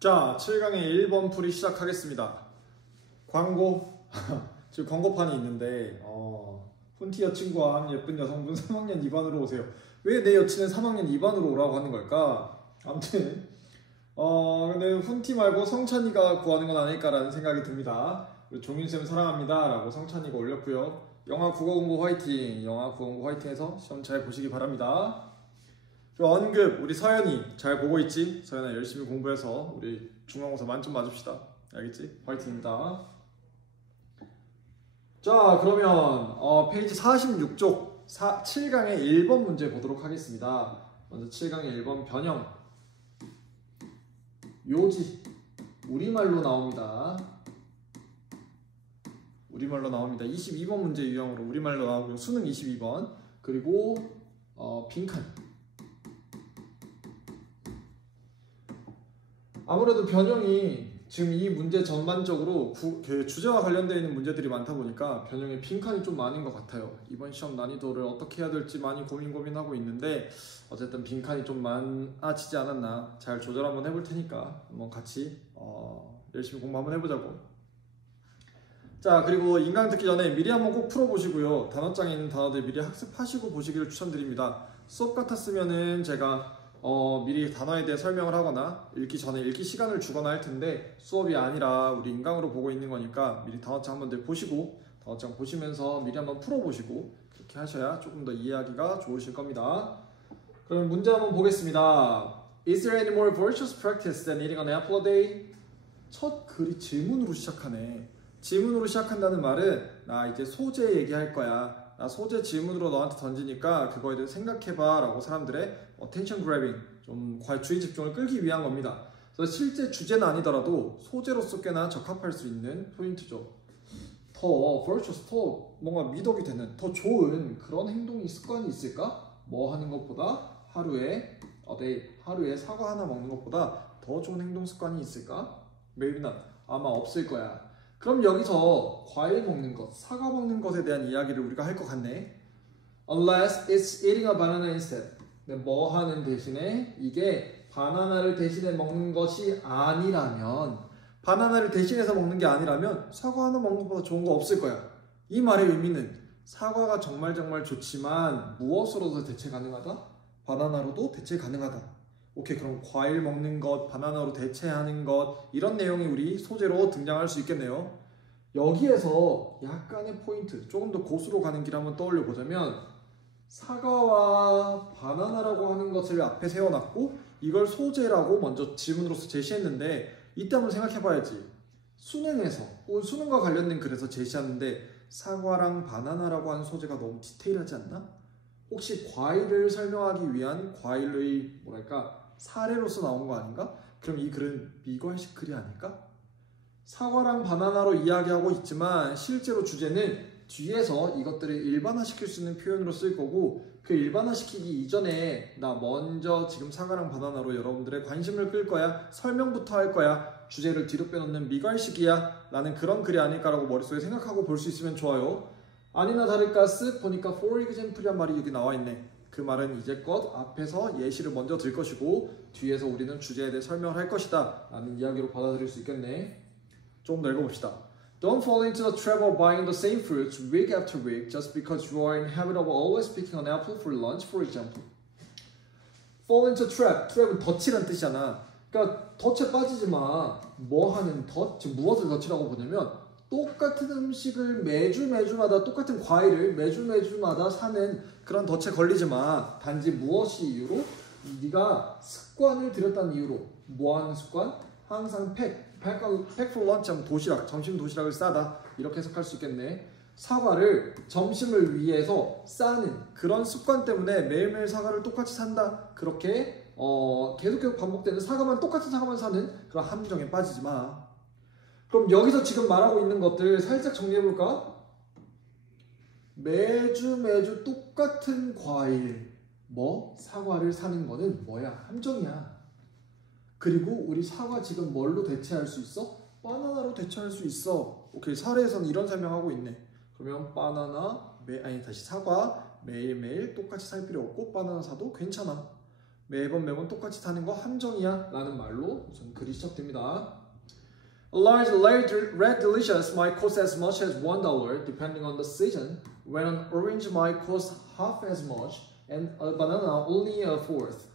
자, 7강의 1번 풀이 시작하겠습니다. 광고. 지금 광고판이 있는데 훈티 여친과 한 예쁜 여성분 3학년 2반으로 오세요. 왜 내 여친은 3학년 2반으로 오라고 하는 걸까? 아무튼 근데 훈티 말고 성찬이가 구하는 건 아닐까라는 생각이 듭니다. 종윤쌤 사랑합니다 라고 성찬이가 올렸고요. 영화 국어 공부 화이팅! 영화 국어 공부 화이팅해서 시험 잘 보시기 바랍니다. 언급 우리 서연이 잘 보고 있지? 서연아 열심히 공부해서 우리 중간고사 만점 맞읍시다. 알겠지? 화이팅입니다. 자, 그러면 페이지 46쪽 7강의 1번 문제 보도록 하겠습니다. 먼저 7강의 1번 변형 요지 우리말로 나옵니다. 우리말로 나옵니다. 22번 문제 유형으로 우리말로 나오고요. 수능 22번 그리고 빈칸. 아무래도 변형이 지금 이 문제 전반적으로 주제와 관련되어 있는 문제들이 많다 보니까 변형에 빈칸이 좀 많은 것 같아요. 이번 시험 난이도를 어떻게 해야 될지 많이 고민하고 있는데 어쨌든 빈칸이 좀 많아지지 않았나. 잘 조절 한번 해볼 테니까 한번 같이 열심히 공부 한번 해보자고. 자, 그리고 인강 듣기 전에 미리 한번 꼭 풀어보시고요. 단어장에 있는 단어들 미리 학습하시고 보시기를 추천드립니다. 수업 같았으면은 제가 미리 단어에 대해 설명을 하거나 읽기 전에 읽기 시간을 주거나 할 텐데 수업이 아니라 우리 인강으로 보고 있는 거니까 미리 단어장 한번 보시고 단어장 보시면서 미리 한번 풀어보시고 그렇게 하셔야 조금 더 이해하기가 좋으실 겁니다. 그럼 문제 한번 보겠습니다. Is there any more virtuous practice than eating an apple a day? 첫 글이 질문으로 시작하네. 질문으로 시작한다는 말은 나 이제 소재 얘기할 거야. 나 소재 질문으로 너한테 던지니까 그거에 대해서 생각해봐 라고 사람들의 attention grabbing, 좀 주의 집중을 끌기 위한 겁니다. 그래서 실제 주제는 아니더라도 소재로서 꽤나 적합할 수 있는 포인트죠. 더 virtuous, 더 뭔가 미덕이 되는, 더 좋은 그런 행동이 습관이 있을까? 뭐 하는 것보다 하루에 사과 하나 먹는 것보다 더 좋은 행동 습관이 있을까? Maybe not. 아마 없을 거야. 그럼 여기서 과일 먹는 것, 사과 먹는 것에 대한 이야기를 우리가 할 것 같네. Unless it's eating a banana instead. 뭐 하는 대신에 이게 바나나를 대신에 먹는 것이 아니라면, 바나나를 대신해서 먹는 게 아니라면 사과 하나 먹는 것보다 좋은 거 없을 거야. 이 말의 의미는 사과가 정말 무엇으로도 대체 가능하다? 바나나로도 대체 가능하다. 오케이, 그럼 과일 먹는 것, 바나나로 대체하는 것 이런 내용이 우리 소재로 등장할 수 있겠네요. 여기에서 약간의 포인트, 조금 더 고수로 가는 길 한번 떠올려 보자면 사과와 바나나라고 하는 것을 앞에 세워놨고 이걸 소재라고 먼저 질문으로서 제시했는데 이때 한번 생각해 봐야지. 수능에서 수능과 관련된 글에서 제시하는데 사과랑 바나나라고 하는 소재가 너무 디테일하지 않나? 혹시 과일을 설명하기 위한 과일의 사례로서 나온 거 아닌가? 그럼 이 글은 미괄식 글이 아닐까? 사과랑 바나나로 이야기하고 있지만 실제로 주제는 뒤에서 이것들을 일반화시킬 수 있는 표현으로 쓸 거고 그 일반화시키기 이전에 나 먼저 지금 사과랑 바나나로 여러분들의 관심을 끌 거야. 설명부터 할 거야. 주제를 뒤로 빼놓는 미괄식이야 라는 그런 글이 아닐까라고 머릿속에 생각하고 볼 수 있으면 좋아요. 아니나 다를까 쓱 보니까 for example이란 말이 여기 나와 있네. 그 말은 이제껏 앞에서 예시를 먼저 들 것이고 뒤에서 우리는 주제에 대해 설명을 할 것이다 라는 이야기로 받아들일 수 있겠네. 조금 더 읽어봅시다. Don't fall into the trap of buying the same fruits week after week just because you are in the habit of always picking an apple for lunch, for example. Fall into trap. trap은 덫이란 뜻이잖아. 그러니까 덫에 빠지지 마. 뭐 하는 덫? 지금 무엇을 덫이라고 보냐면 똑같은 음식을 매주마다 똑같은 과일을 매주마다 사는 그런 덫에 걸리지 마. 단지 무엇이 이유로? 네가 습관을 들였다는 이유로. 뭐 하는 습관? 항상 pack for lunch 하면 도시락, 점심 도시락을 싸다. 이렇게 해석할 수 있겠네. 사과를 점심을 위해서 싸는 그런 습관 때문에 매일매일 사과를 똑같이 산다. 그렇게 계속 반복되는 똑같은 사과만 사는 그런 함정에 빠지지 마. 그럼 여기서 지금 말하고 있는 것들 살짝 정리해볼까? 매주 똑같은 과일, 사과를 사는 거는 뭐야? 함정이야. 그리고 우리 사과 지금 뭘로 대체할 수 있어? 바나나로 대체할 수 있어. 오케이, 사례에서는 이런 설명하고 있네. 그러면 사과 매일매일 똑같이 살 필요 없고 바나나 사도 괜찮아. 매번 똑같이 사는 거 함정이야 라는 말로 우선 글이 시작됩니다. A large red delicious might cost as much as $1 depending on the season, when an orange might cost half as much and a banana only a fourth.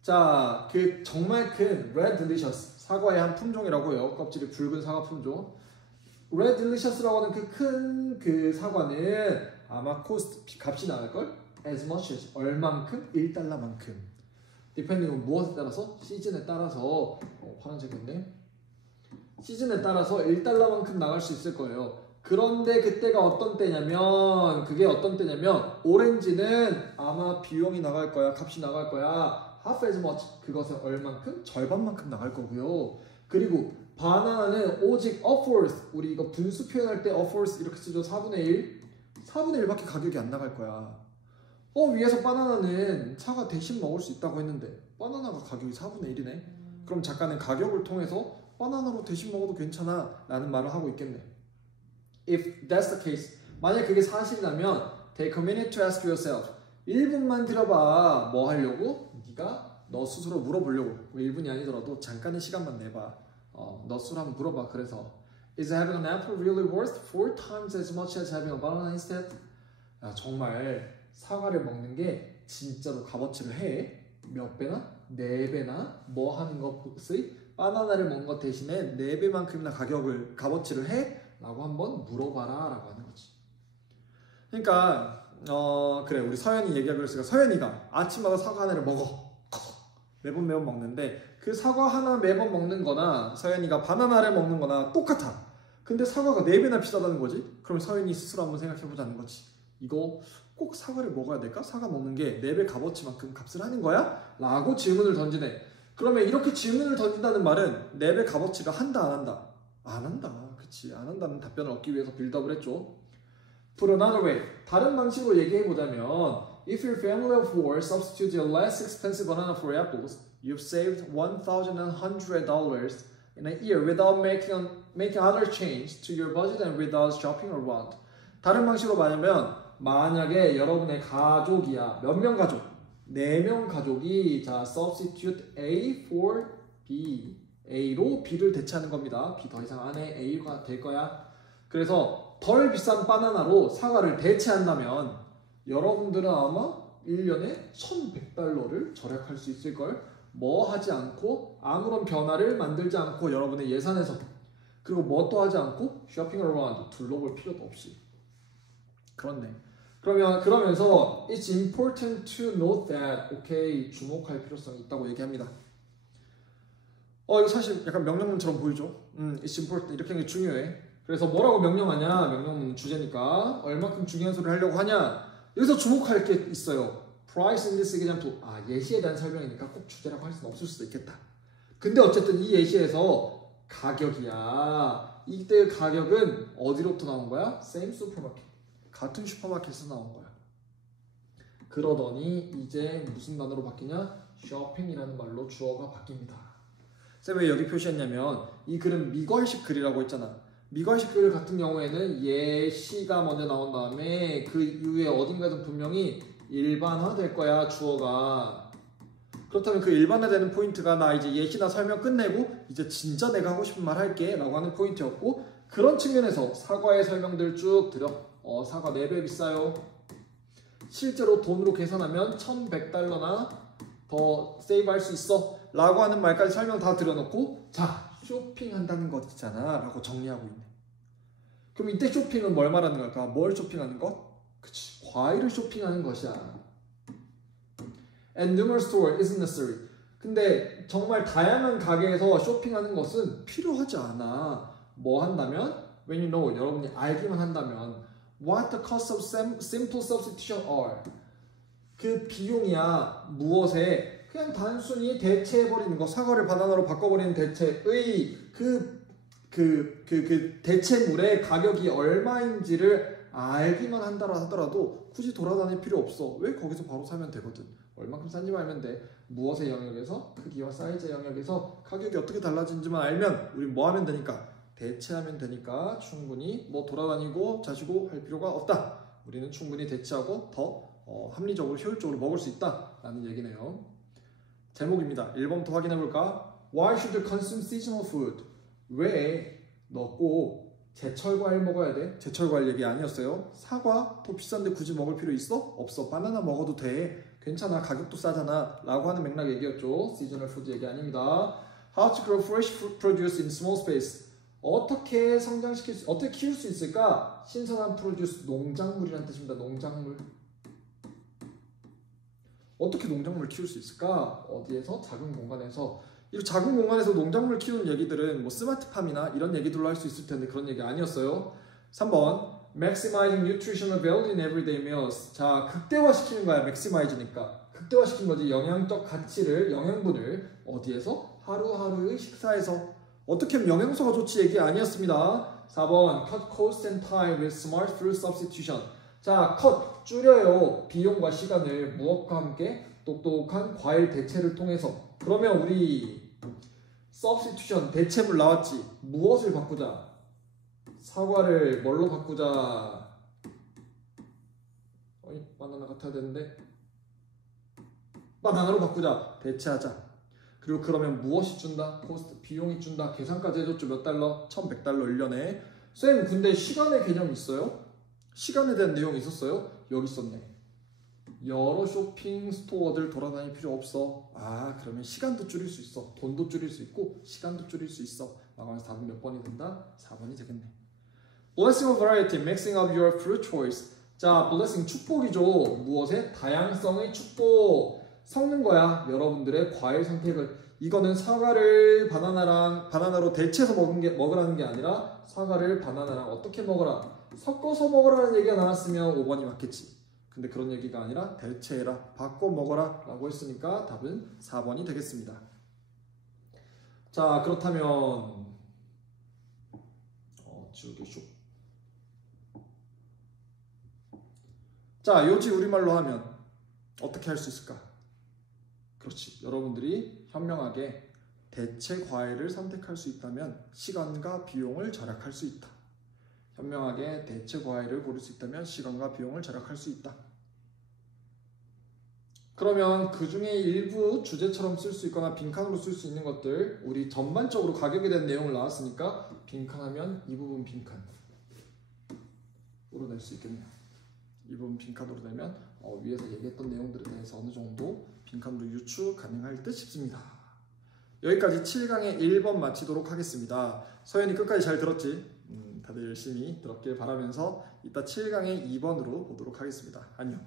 자, 그 정말 큰 red delicious, 사과의 한 품종이라고 해요. 껍질이 붉은 사과 품종. red delicious라고 하는 그 큰 그 사과는 아마 cost, 값이 나갈걸? as much as, 얼만큼? $1만큼. depending on 무엇에 따라서? 시즌에 따라서, 파란색인데? 시즌에 따라서 $1만큼 나갈 수 있을 거예요. 그런데 그때가 어떤 때냐면, 그게 어떤 때냐면, 오렌지는 아마 비용이 나갈 거야, 값이 나갈 거야. half as much, 그것은 얼만큼? 절반만큼 나갈 거고요. 그리고 바나나는 오직 a fourth, 우리 이거 분수 표현할 때 a fourth 이렇게 쓰죠. 4분의 1. 4분의 1밖에 가격이 안 나갈 거야. 위에서 바나나는 사과 대신 먹을 수 있다고 했는데 바나나가 가격이 4분의 1이네. 그럼 작가는 가격을 통해서 바나나로 대신 먹어도 괜찮아 라는 말을 하고 있겠네. If that's the case, 만약 그게 사실이라면 take a minute to ask yourself. 1분만 들어봐. 뭐 하려고? 네가 너 스스로 물어보려고. 1분이 아니더라도 잠깐의 시간만 내봐. 너 스스로 한번 물어봐. 그래서 Is having an apple really worth 4 times as much as having a banana instead? 야, 정말 사과를 먹는 게 진짜로 값어치를 해? 몇 배나? 4배나? 뭐 하는 것의 바나나를 먹는 것 대신에 4배만큼이나 값어치를 해? 라고 한번 물어봐라 라고 하는 거지. 그러니까 그래, 우리 서연이 얘기하기로 했으니까 서연이가 아침마다 사과 하나를 먹어. 매번 먹는데 그 사과 하나 매번 먹는 거나 서연이가 바나나를 먹는 거나 똑같아. 근데 사과가 4배나 비싸다는 거지? 그럼 서연이 스스로 한번 생각해 보자는 거지. 이거 꼭 사과를 먹어야 될까? 사과 먹는 게 4배 값어치만큼 값을 하는 거야? 라고 질문을 던지네. 그러면 이렇게 질문을 던진다는 말은 4배 값어치를 한다 안 한다? 안 한다. 그치, 안 한다는 답변을 얻기 위해서 빌드업을 했죠. Put another way, 다른 방식으로 얘기해 보자면 If your family of 4 substitutes a less expensive banana for apples, you've saved $1,100 in a year without making other change to your budget and without shopping around. 다른 방식으로 말하면 만약에 여러분의 가족이야. 몇 명 가족? 4명 가족이 자 substitute A for B, A로 B를 대체하는 겁니다. B 더 이상 안 해. A가 될 거야. 그래서 덜 비싼 바나나로 사과를 대체한다면 여러분들은 아마 1년에 $1,100를 절약할 수 있을걸. 뭐 하지 않고 아무런 변화를 만들지 않고 여러분의 예산에서, 그리고 뭐 또 하지 않고 쇼핑 어라운드 둘러볼 필요도 없이. 그렇네. 그러면서 It's important to note that, 오케이, 주목할 필요성이 있다고 얘기합니다. 이거 사실 약간 명령문처럼 보이죠? It's important, 이렇게 하는 게 중요해. 그래서 뭐라고 명령하냐? 명령문 주제니까 얼마큼 중요한 소리를 하려고 하냐? 여기서 주목할 게 있어요. Price in this example. 예시에 대한 설명이니까 꼭 주제라고 할 수는 없을 수도 있겠다. 근데 어쨌든 이 예시에서 가격이야. 이때 가격은 어디로부터 나온 거야? Same supermarket. 같은 슈퍼마켓에서 나온 거야. 그러더니 이제 무슨 단어로 바뀌냐? 쇼핑이라는 말로 주어가 바뀝니다. 쌤 왜 여기 표시했냐면 이 글은 미괄식 글이라고 했잖아. 미괄식 글 같은 경우에는 예시가 먼저 나온 다음에 그 이후에 어딘가든 분명히 일반화될 거야, 주어가. 그렇다면 그 일반화되는 포인트가 나 이제 예시나 설명 끝내고 이제 진짜 내가 하고 싶은 말 할게 라고 하는 포인트였고, 그런 측면에서 사과의 설명들 쭉 드려. 사과 4배 비싸요. 실제로 돈으로 계산하면 $1,100나 더 세이브할 수 있어 라고 하는 말까지 설명 다 드려놓고, 자, 쇼핑한다는 것 있잖아 라고 정리하고 있네. 그럼 이때 쇼핑은 뭘 말하는 걸까? 뭘 쇼핑하는 것? 그치, 과일을 쇼핑하는 것이야. And numerous store isn't necessary. 근데 정말 다양한 가게에서 쇼핑하는 것은 필요하지 않아. 뭐 한다면? When you know, 여러분이 알기만 한다면 what the cost of simple substitution are. 그 비용이야. 무엇에? 그냥 단순히 대체해버리는 거. 사과를 바나나로 바꿔버리는 대체의 그 대체물의 가격이 얼마인지를 알기만 한다라 하더라도 굳이 돌아다닐 필요 없어. 왜? 거기서 바로 사면 되거든. 얼만큼 싼지 알면 돼. 무엇의 영역에서, 크기와 사이즈의 영역에서 가격이 어떻게 달라진지만 알면 우리 뭐 하면 되니까, 대체하면 되니까 충분히 뭐 돌아다니고 자시고 할 필요가 없다. 우리는 충분히 대체하고 더 합리적으로 효율적으로 먹을 수 있다 라는 얘기네요. 제목입니다. 1번부터 확인해볼까? Why should you consume seasonal food? 왜 너 꼭 제철 과일 먹어야 돼? 제철 과일 얘기 아니었어요? 사과? 더 비싼데 굳이 먹을 필요 있어? 없어. 바나나 먹어도 돼. 괜찮아. 가격도 싸잖아. 라고 하는 맥락 얘기였죠. seasonal food 얘기 아닙니다. How to grow fresh fruit produce in small space. 어떻게 어떻게 키울 수 있을까? 신선한 프로듀스, 농작물이라는 뜻입니다. 농작물. 어떻게 농작물 키울 수 있을까? 어디에서? 작은 공간에서. 이 작은 공간에서 농작물 키우는 얘기들은 뭐 스마트팜이나 이런 얘기들로 할 수 있을 텐데 그런 얘기 아니었어요. 3번 Maximizing nutritional value in everyday meals. 자, 극대화시키는 거야. maximize니까. 극대화시킨 거지. 영양적 가치를, 영양분을 어디에서? 하루하루의 식사에서. 어떻게 하면 영양소가 좋지 얘기 아니었습니다. 4번 Cut cost and time with smart fruit substitution. 자, cut 줄여요. 비용과 시간을 무엇과 함께? 똑똑한 과일 대체를 통해서. 그러면 우리 substitution 대체물 나왔지. 무엇을 바꾸자? 사과를 뭘로 바꾸자? 바나나 같아야 되는데 바나나로 바꾸자. 대체하자. 그리고 그러면 무엇이 준다? 코스트, 비용이 준다. 계산까지 해줬죠. 몇 달러? 1100달러 1년에. 쌤, 근데 시간의 개념 있어요? 시간에 대한 내용이 있었어요? 여기 있었네. 여러 쇼핑 스토어들 돌아다닐 필요 없어. 아, 그러면 시간도 줄일 수 있어. 돈도 줄일 수 있고 시간도 줄일 수 있어. 라고 해서 답은 몇 번이 된다? 4번이 되겠네. Blessing of variety, mixing up your fruit choice. 자, blessing 축복이죠. 무엇의? 다양성의 축복. 섞는 거야. 여러분들의 과일 선택을. 이거는 사과를 바나나로 대체해서 먹으라는 게 아니라 사과를 바나나랑 어떻게 먹어라. 섞어서 먹으라는 얘기가 나왔으면 5번이 맞겠지. 근데 그런 얘기가 아니라 대체해라. 바꿔 먹어라. 라고 했으니까 답은 4번이 되겠습니다. 자, 그렇다면 지우개 슉. 자, 요지 우리말로 하면 어떻게 할 수 있을까? 그렇지. 여러분들이 현명하게 대체 과일을 선택할 수 있다면 시간과 비용을 절약할 수 있다. 현명하게 대체 과일을 고를 수 있다면 시간과 비용을 절약할 수 있다. 그러면 그 중에 일부 주제처럼 쓸 수 있거나 빈칸으로 쓸 수 있는 것들, 우리 전반적으로 가격에 대한 내용을 나왔으니까 빈칸하면 이 부분 빈칸으로 낼 수 있겠네요. 이 부분 빈칸으로 내면 위에서 얘기했던 내용들에 대해서 어느 정도 빈칸으로 유추 가능할 듯 싶습니다. 여기까지 7강의 1번 마치도록 하겠습니다. 서현이 끝까지 잘 들었지? 다들 열심히 들었길 바라면서 이따 7강의 2번으로 보도록 하겠습니다. 안녕.